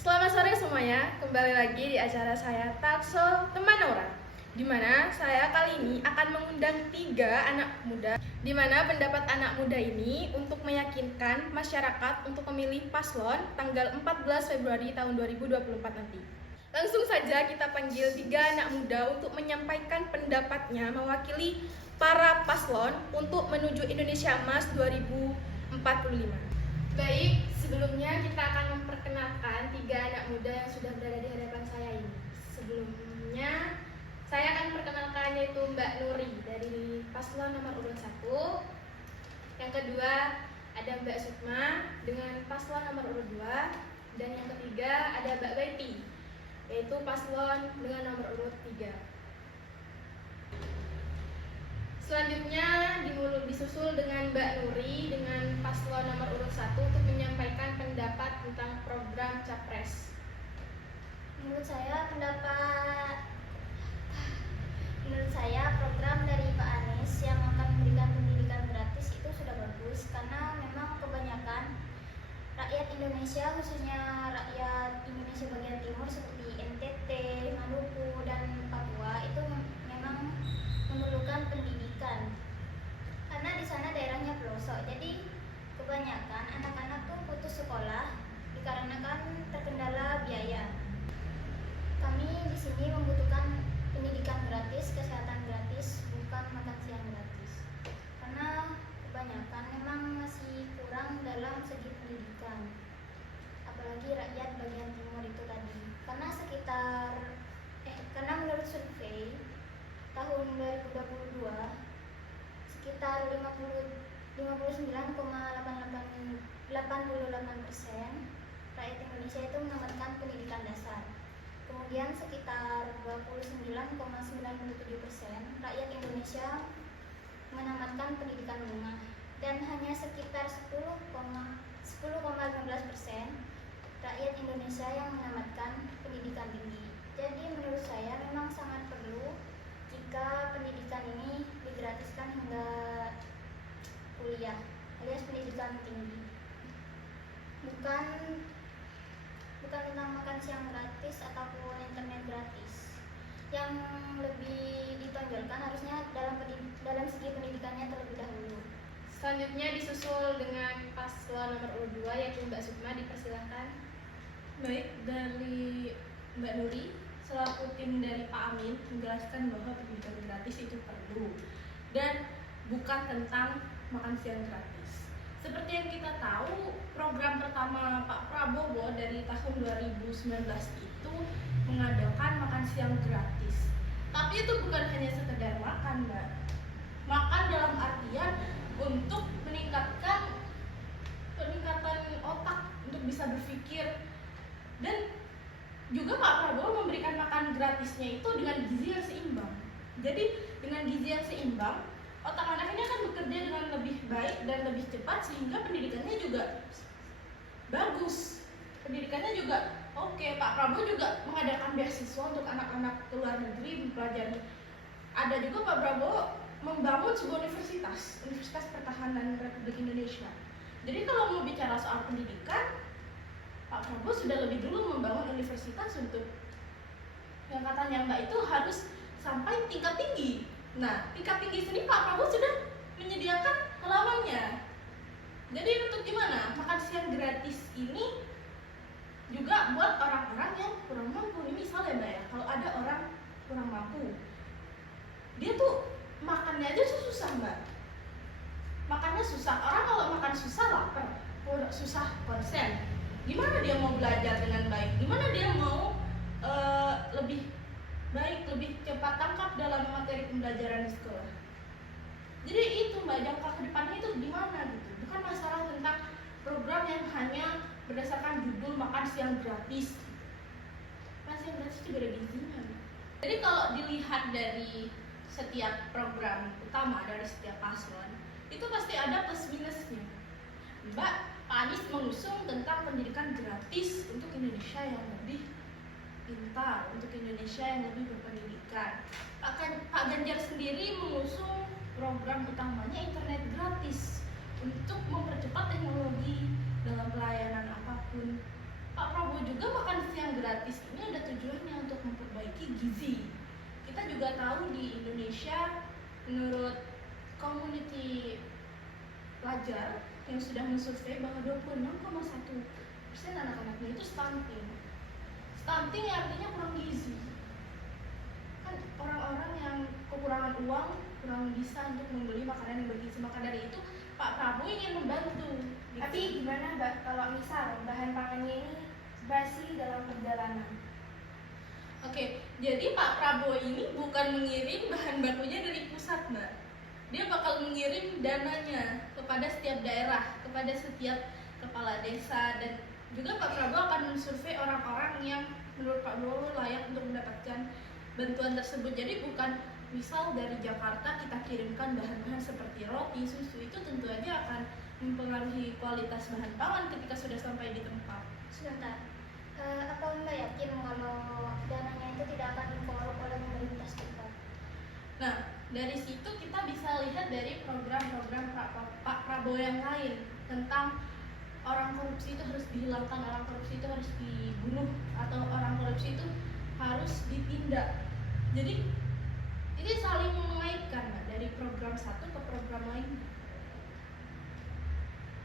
Selamat sore semuanya, kembali lagi di acara saya Talkshow Teman Orang, di mana saya kali ini akan mengundang 3 anak muda, di mana pendapat anak muda ini untuk meyakinkan masyarakat untuk memilih paslon tanggal 14 Februari tahun 2024 nanti. Langsung saja kita panggil 3 anak muda untuk menyampaikan pendapatnya mewakili para paslon untuk menuju Indonesia Emas 2045. Baik, sebelumnya kita akan memperkenalkan 3 anak muda yang sudah berada di hadapan saya ini. Sebelumnya, saya akan perkenalkan yaitu Mbak Nuri dari paslon nomor urut 1. Yang kedua, ada Mbak Sukma dengan paslon nomor urut 2. Dan yang ketiga, ada Mbak Betty, yaitu paslon dengan nomor urut 3. Selanjutnya disusul dengan Mbak Nuri dengan paslon nomor urut 1 untuk menyampaikan pendapat tentang program Capres. Menurut saya program dari Pak Anies yang akan memberikan pendidikan gratis itu sudah bagus, karena memang kebanyakan rakyat Indonesia, khususnya rakyat Indonesia bagian timur seperti NTT, Maluku, dan Papua itu memang memerlukan pendidikan, karena di sana daerahnya pelosok. Jadi kebanyakan anak-anak tuh putus sekolah dikarenakan terkendala biaya. Kami di sini membutuhkan pendidikan gratis, kesehatan gratis, bukan makan siang gratis, karena kebanyakan memang masih kurang dalam segi pendidikan, apalagi rakyat bagian timur itu tadi. Karena menurut survei tahun 2022 sekitar 59,88% rakyat Indonesia itu menamatkan pendidikan dasar. Kemudian sekitar 29,97% rakyat Indonesia menamatkan pendidikan menengah, dan hanya sekitar 10,15% rakyat Indonesia yang menamatkan pendidikan tinggi. Jadi menurut saya memang sangat perlu jika pendidikan ini digratiskan hingga kuliah alias pendidikan tinggi. Bukan tentang makan siang gratis ataupun internet gratis. Yang lebih ditonjolkan harusnya dalam segi pendidikannya terlebih dahulu. Selanjutnya disusul dengan paslon nomor urut 2 yaitu Mbak Sukma, dipersilakan. Baik, dari Mbak Nuri selaku tim dari Pak Amin menjelaskan bahwa pendidikan gratis itu perlu dan bukan tentang makan siang gratis. Seperti yang kita tahu, program pertama Pak Prabowo dari tahun 2019 itu mengadakan makan siang gratis. Tapi itu bukan hanya sekedar makan, Mbak. Makan dalam artian untuk peningkatan otak untuk bisa berpikir, dan juga Pak Prabowo memberikan makan gratisnya itu dengan gizi yang seimbang. Jadi dengan gizi yang seimbang, otak anak ini akan bekerja dengan lebih baik dan lebih cepat, sehingga pendidikannya juga bagus. Pendidikannya juga oke. Pak Prabowo juga mengadakan beasiswa untuk anak-anak ke luar negeri mempelajari. Ada juga Pak Prabowo membangun sebuah universitas pertahanan Republik Indonesia. Jadi kalau mau bicara soal pendidikan, Pak Prabowo sudah lebih dulu membangun universitas untuk yang katanya Mbak itu harus sampai tingkat tinggi. Nah, tingkat tinggi sini Pak Prabowo sudah menyediakan halamannya. Jadi untuk gimana? Makan siang gratis ini juga buat orang-orang yang kurang mampu. Ini misalnya Mbak ya, kalau ada orang kurang mampu, dia tuh makannya aja susah Mbak. Makannya susah. Orang kalau makan susah lapar, susah konsen. Gimana dia mau belajar dengan baik? Gimana dia mau lebih baik, lebih cepat tangkap dalam materi pembelajaran di sekolah? Jadi itu Mbak, jangka ke depannya itu gimana gitu. Bukan masalah tentang program yang hanya berdasarkan judul makan siang gratis. Makan siang gratis juga ada gizinya. Jadi kalau dilihat dari setiap program utama dari setiap paslon, itu pasti ada plus minusnya. Mbak, Pak Anies mengusung tentang pendidikan gratis untuk Indonesia yang lebih pintar, untuk Indonesia yang lebih berpendidikan. Pak Ganjar sendiri mengusung program utamanya internet gratis untuk mempercepat teknologi dalam pelayanan apapun. Pak Prabowo juga makan gratis ini ada tujuannya untuk memperbaiki gizi. Kita juga tahu di Indonesia, menurut community pelajar yang sudah mensurvei bahwa 26,1% anak-anaknya itu stunting. Stunting artinya kurang gizi. Kan orang-orang yang kekurangan uang, kurang bisa untuk membeli makanan yang bergizi. Maka dari itu Pak Prabowo ingin membantu. Tapi gimana Mbak kalau misal bahan pangannya ini basi dalam perjalanan? Oke, jadi Pak Prabowo ini bukan mengirim bahan bakunya dari pusat, Mbak. Dia bakal mengirim dananya kepada setiap daerah, kepada setiap kepala desa, dan juga Pak Prabowo akan mensurvei orang-orang yang menurut Pak Prabowo layak untuk mendapatkan bantuan tersebut. Jadi bukan misal dari Jakarta kita kirimkan bahan-bahan seperti roti, susu, itu tentu aja akan mempengaruhi kualitas bahan pangan ketika sudah sampai di tempat. Sebentar, apa Mbak yakin kalau dananya itu tidak akan dikorup oleh pemerintah setempat? Nah, dari situ kita bisa lihat dari program-program Pak Prabowo yang lain tentang orang korupsi itu harus dihilangkan, orang korupsi itu harus dibunuh, atau orang korupsi itu harus ditindak. Jadi ini saling mengaitkan, Mbak, dari program satu ke program lain.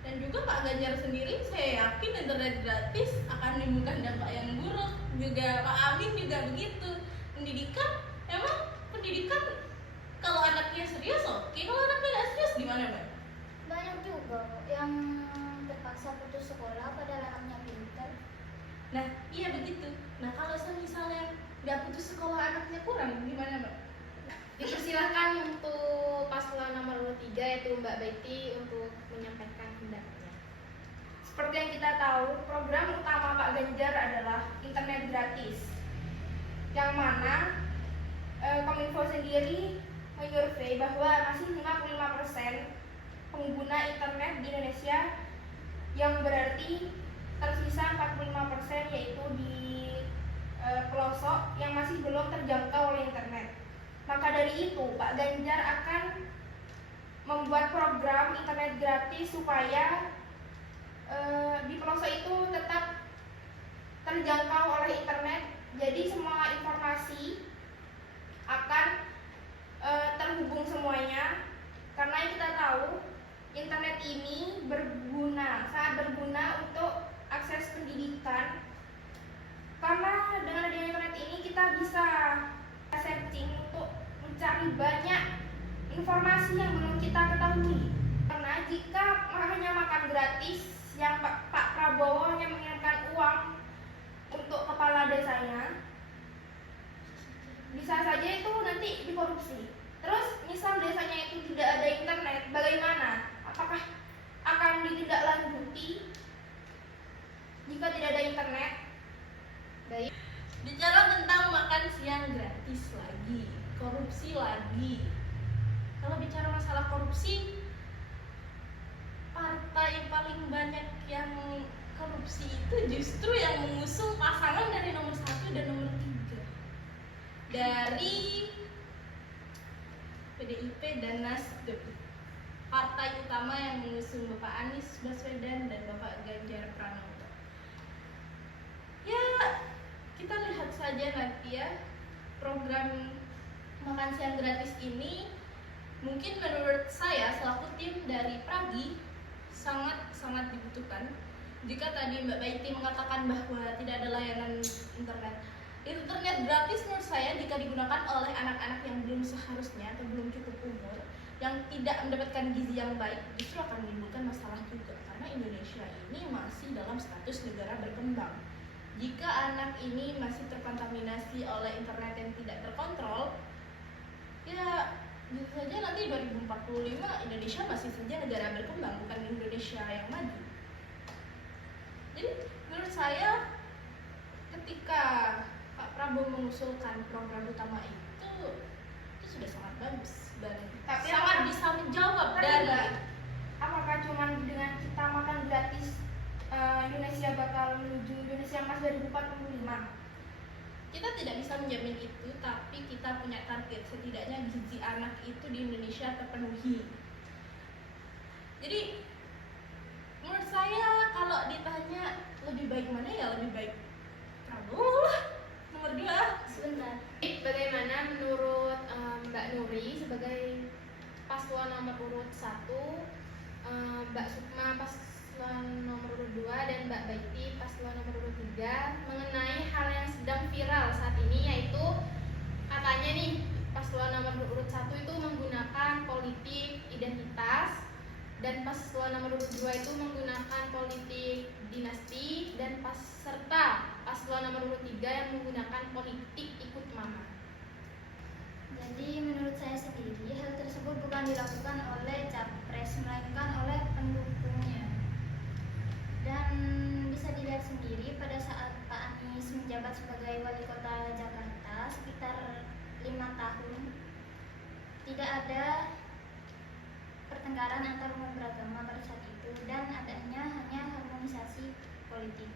Dan juga Pak Ganjar sendiri, saya yakin internet gratis akan menimbulkan dampak yang buruk. Juga Pak Amin juga begitu. Pendidikan kalau anaknya serius oke, kalau anaknya nggak serius gimana, Mbak? Banyak juga kok yang terpaksa putus sekolah padahal anaknya pintar. Nah, iya begitu. Nah, kalau misalnya nggak putus sekolah anaknya kurang, gimana, Mbak? Dipersilakan untuk paslon nomor 3 yaitu Mbak Betty untuk menyampaikan pendapatnya. Seperti yang kita tahu, program utama Pak Ganjar adalah internet gratis. Yang mana Kominfo sendiri menyurvei bahwa masih 55% pengguna internet di Indonesia, yang berarti tersisa 45% yaitu di pelosok yang masih belum terjangkau oleh internet. Maka dari itu, Pak Ganjar akan membuat program internet gratis supaya di pelosok itu tetap terjangkau oleh internet. Jadi semua informasi akan terhubung semuanya, karena kita tahu internet ini sangat berguna untuk akses pendidikan. Karena dengan adanya internet ini kita bisa searching untuk mencari banyak informasi yang belum kita ketahui. Karena jika hanya makan gratis, yang Pak Prabowo hanya mengirimkan uang untuk kepala desanya, bisa saja itu nanti dikorupsi. Terus misal desanya itu tidak ada internet, bagaimana? Apakah akan ditindaklanjuti jika tidak ada internet? Baik. Bicara tentang makan siang gratis lagi, korupsi lagi. Kalau bicara masalah korupsi, partai paling banyak yang korupsi itu justru yang mengusung pasangan dari nomor 1 dan nomor 3, dari PDIP dan Nasdem. Partai utama yang mengusung Bapak Anies Baswedan dan Bapak Ganjar Pranowo. Ya, kita lihat saja nanti ya, program makan siang gratis ini mungkin menurut saya selaku tim dari Pragi sangat dibutuhkan. Jika tadi Mbak Baiti mengatakan bahwa tidak ada layanan internet gratis, menurut saya jika digunakan oleh anak-anak yang belum seharusnya atau belum cukup umur, yang tidak mendapatkan gizi yang baik, justru akan menimbulkan masalah juga. Karena Indonesia ini masih dalam status negara berkembang. Jika anak ini masih terkontaminasi oleh internet yang tidak terkontrol, ya bisa saja nanti 2045 Indonesia masih saja negara berkembang, bukan Indonesia yang maju. Jadi menurut saya ketika Pak Prabowo mengusulkan program utama itu sudah sangat bagus dan Tapi sangat bisa menjawab dari apakah cuma dengan kita makan gratis Indonesia bakal menuju Indonesia Emas 2045? kita tidak bisa menjamin itu, tapi kita punya target setidaknya gizi anak itu di Indonesia terpenuhi. Jadi menurut saya kalau ditanya lebih baik mana, ya lebih baik Prabowo Mbak Sukma paslon nomor urut 2 dan Mbak Baiti paslon nomor urut 3 mengenai hal yang sedang viral saat ini, yaitu katanya nih paslon nomor urut 1 itu menggunakan politik identitas dan paslon nomor urut 2 itu menggunakan politik dinasti, dan serta paslon nomor urut 3 yang menggunakan politik ikut mama. Jadi menurut saya sendiri hal tersebut bukan dilakukan oleh capres melainkan oleh pendukungnya. Dan bisa dilihat sendiri pada saat Pak Anies menjabat sebagai wali kota Jakarta sekitar 5 tahun tidak ada pertengkaran antar umat beragama pada saat itu, dan adanya hanya harmonisasi politik.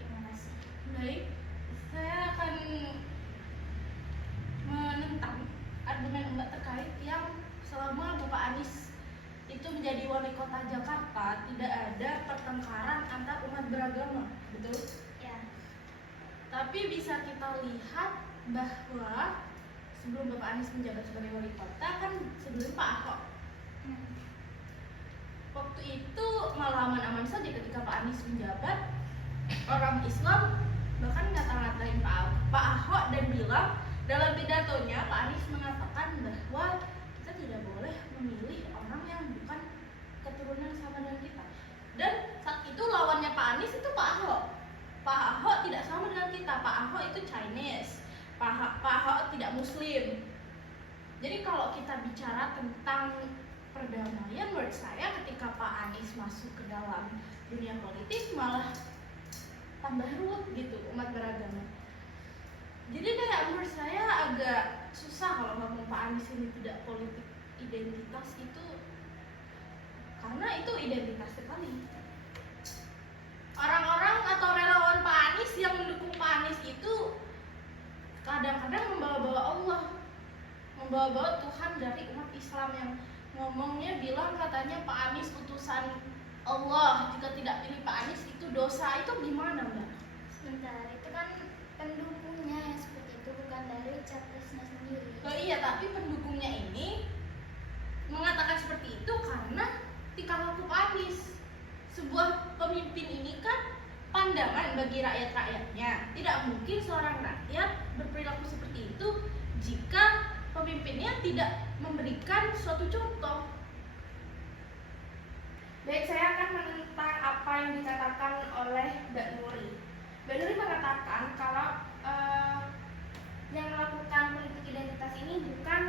Terima kasih. Baik, saya akan menentang argumen Mbak terkait yang selama Bapak Anies itu menjadi wali kota Jakarta tidak ada pertengkaran antar umat beragama, betul? Ya. Tapi bisa kita lihat bahwa sebelum Bapak Anies menjabat sebagai wali kota kan sebelum Pak Ahok. Waktu itu malah aman-aman saja ketika Pak Anies menjabat. Orang Islam bahkan ngata-ngatain Pak Ahok dan bilang dalam pidatonya Pak Anies mengatakan bahwa kita tidak boleh memilih orang yang bukan keturunan sama dengan kita. Dan saat itu lawannya Pak Anies itu Pak Ahok. Pak Ahok tidak sama dengan kita. Pak Ahok itu Chinese. Pak Ahok tidak Muslim. Jadi kalau kita bicara tentang perdamaian, menurut saya ketika Pak Anies masuk ke dalam dunia politik malah tambah ruwet gitu umat beragama. Jadi kayak menurut saya agak susah kalau ngomong Pak Anies ini tidak politik identitas itu, karena itu identitas sekali. Orang-orang atau relawan Pak Anies yang mendukung Pak Anies itu kadang-kadang membawa-bawa Allah, membawa-bawa Tuhan dari umat Islam, yang ngomongnya bilang katanya Pak Anies utusan Allah, jika tidak pilih Pak Anies itu dosa. Itu gimana Mbak? Sebentar, itu kan pendukungnya yang seperti itu, bukan dari capresnya sendiri. Oh iya, tapi pendukungnya ini mengatakan seperti itu karena tingkah laku Pak Anies. Sebuah pemimpin ini kan pandangan bagi rakyat-rakyatnya. Tidak mungkin seorang rakyat berperilaku seperti itu jika pemimpinnya tidak memberikan suatu contoh. Baik, saya akan menentang apa yang dikatakan oleh Mbak Nuri. Mbak Nuri mengatakan kalau yang melakukan politik identitas ini bukan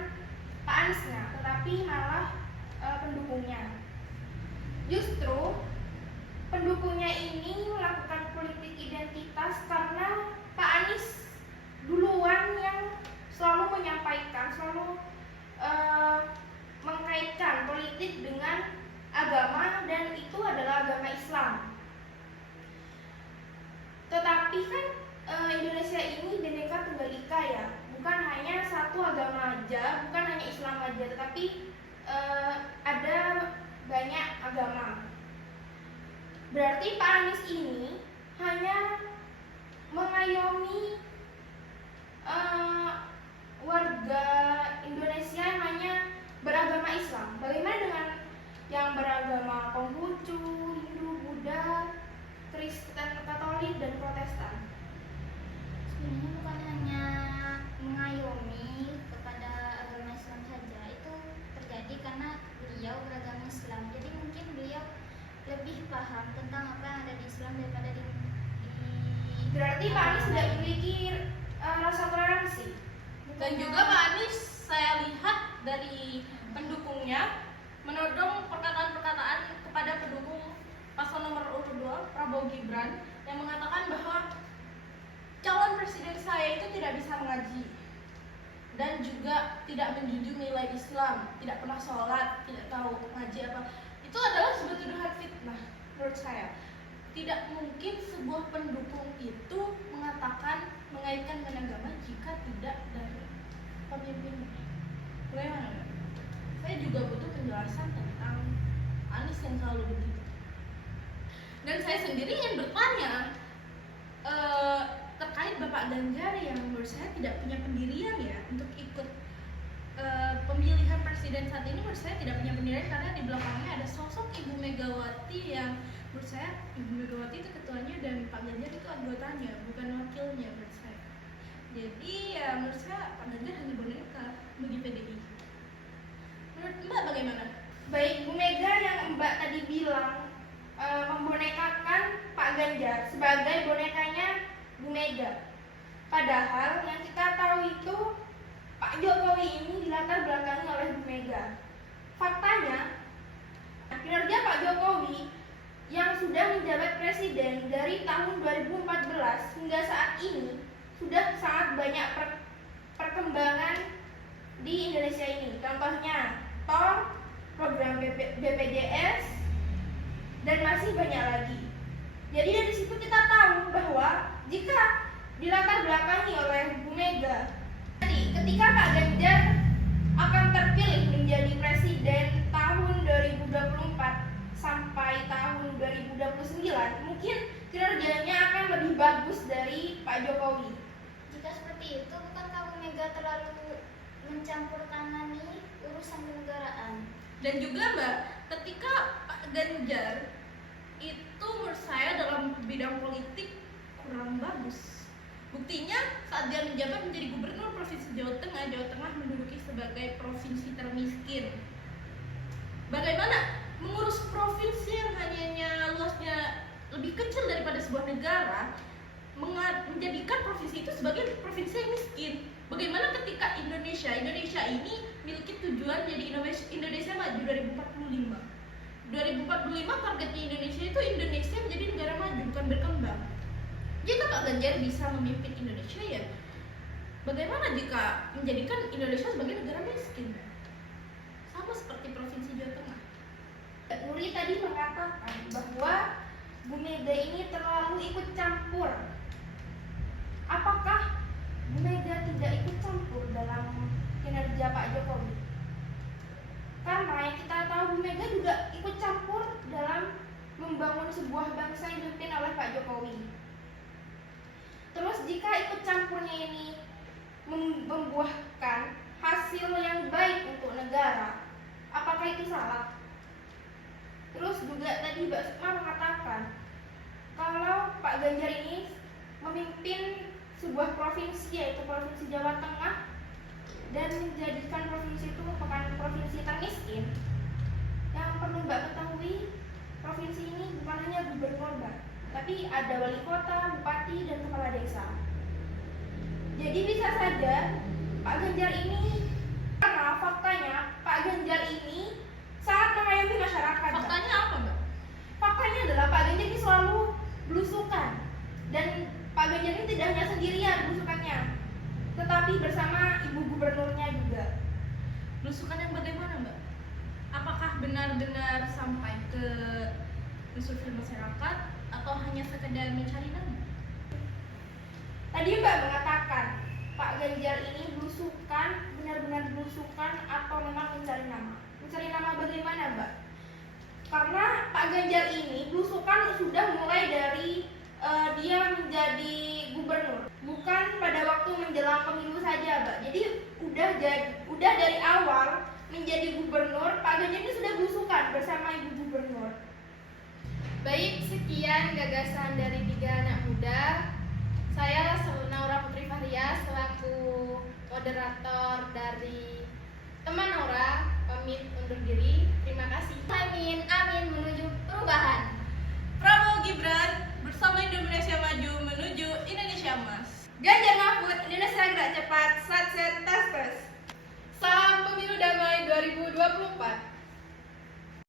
Pak Aniesnya, tetapi malah pendukungnya. Justru pendukungnya ini melakukan politik identitas karena Pak Anies duluan yang selalu menyampaikan, selalu mengkaitkan politik dengan agama, dan itu adalah agama Islam. Tetapi kan Indonesia ini Bhinneka Tunggal Ika ya, bukan hanya satu agama aja, bukan hanya Islam aja, tetapi ada banyak agama. Berarti Pak Anies ini hanya mengayomi warga Indonesia yang hanya beragama Islam. Bagaimana dengan yang beragama Konghucu, Hindu, Buddha, Kristen, Katolik, dan Protestan? Sebenarnya bukan hanya mengayomi kepada agama Islam saja, itu terjadi karena beliau beragama Islam. Jadi mungkin beliau lebih paham tentang apa yang ada di Islam daripada di Berarti Pak Anies tidak memiliki rasa toleransi. Dan juga Pak Anies saya lihat dari pendukungnya menodong perkataan-perkataan kepada pendukung paslon nomor urut 2 Prabowo Gibran yang mengatakan bahwa calon presiden saya itu tidak bisa mengaji dan juga tidak menjunjung nilai Islam, tidak pernah sholat, tidak tahu mengaji apa. Itu adalah sebuah tuduhan fitnah menurut saya. Tidak mungkin sebuah pendukung itu mengatakan mengaitkan dengan agama jika tidak dari pemimpinnya. Bagaimana? Saya juga butuh penjelasan tentang Anies yang selalu begitu. Dan saya sendiri ingin bertanya terkait Bapak Ganjar yang menurut saya tidak punya pendirian ya untuk ikut pemilihan presiden saat ini menurut saya tidak punya penilaian, karena di belakangnya ada sosok Ibu Megawati yang menurut saya Ibu Megawati itu ketuanya dan Pak Ganjar itu anggotanya, bukan wakilnya menurut saya. Jadi ya menurut saya Pak Ganjar hanya boneka bagi PDI. Menurut Mbak bagaimana? Baik, Bu Mega yang Mbak tadi bilang membonekakan Pak Ganjar sebagai bonekanya Bu Mega. Padahal yang kita tahu itu Pak Jokowi ini dilatar belakangi oleh Bu Mega. Faktanya, kinerja Pak Jokowi yang sudah menjabat presiden dari tahun 2014 hingga saat ini sudah sangat banyak perkembangan di Indonesia ini. Contohnya, tol, program BPJS, dan masih banyak lagi. Jadi dari situ kita tahu bahwa jika dilatar belakangi oleh Bu Mega, jadi ketika Pak Ganjar akan terpilih menjadi presiden tahun 2024 sampai tahun 2029, mungkin kinerjanya akan lebih bagus dari Pak Jokowi. Jika seperti itu, bukankah Bu Mega terlalu mencampur tangani urusan kenegaraan? Dan juga Mbak, ketika Pak Ganjar itu menurut saya dalam bidang politik kurang bagus. Buktinya saat dia menjabat menjadi gubernur Provinsi Jawa Tengah menduduki sebagai provinsi termiskin. Bagaimana mengurus provinsi yang hanya luasnya lebih kecil daripada sebuah negara, menjadikan provinsi itu sebagai provinsi yang miskin? Bagaimana ketika Indonesia ini memiliki tujuan jadi Indonesia maju 2045. 2045 targetnya Indonesia itu Indonesia menjadi negara maju, bukan berkembang. Jika Pak Ganjar bisa memimpin Indonesia, ya bagaimana jika menjadikan Indonesia sebagai negara miskin? Sama seperti Provinsi Jawa Tengah. Nuri tadi mengatakan bahwa Bu Mega ini terlalu ikut campur. Apakah Bu Mega tidak ikut campur dalam kinerja Pak Jokowi? Karena yang kita tahu Bu Mega juga ikut campur dalam membangun sebuah bangsa yang dipimpin oleh Pak Jokowi. Terus jika ikut campurnya ini membuahkan hasil yang baik untuk negara, apakah itu salah? Terus juga tadi Mbak Sukma mengatakan kalau Pak Ganjar ini memimpin sebuah provinsi, yaitu Provinsi Jawa Tengah, dan menjadikan provinsi itu merupakan provinsi termiskin. Yang perlu Mbak ketahui, provinsi ini bukan hanya gubernur Mbak, tapi ada wali kota, bupati, dan kepala desa. Jadi bisa saja Pak Ganjar ini, karena faktanya Pak Ganjar ini sangat mengayomi masyarakat. Faktanya apa Mbak? Faktanya adalah Pak Ganjar ini selalu belusukan, dan Pak Ganjar ini tidak hanya sendirian belusukannya, tetapi bersama ibu gubernurnya juga. Belusukan yang bagaimana Mbak? Apakah benar-benar sampai ke survei masyarakat atau hanya sekedar mencari nama? Tadi Mbak mengatakan Pak Ganjar ini belusukan, benar-benar belusukan atau memang mencari nama? Mencari nama bagaimana Mbak? Karena Pak Ganjar ini belusukan sudah mulai dari dia menjadi gubernur, bukan pada waktu menjelang pemilu saja Mbak. Jadi udah dari awal menjadi gubernur, Pak Ganjar ini sudah belusukan bersama ibu gubernur. Baik, sekian gagasan dari 3 anak muda. Saya Naura Putri Fahria selaku moderator dari Teman Naura pamit undur diri. Terima kasih. Amin menuju perubahan. Prabowo Gibran bersama Indonesia Maju menuju Indonesia Emas. Ganjar Mahfud, Indonesia Gerak Cepat, Satset Tas. Salam Pemilu Damai 2024.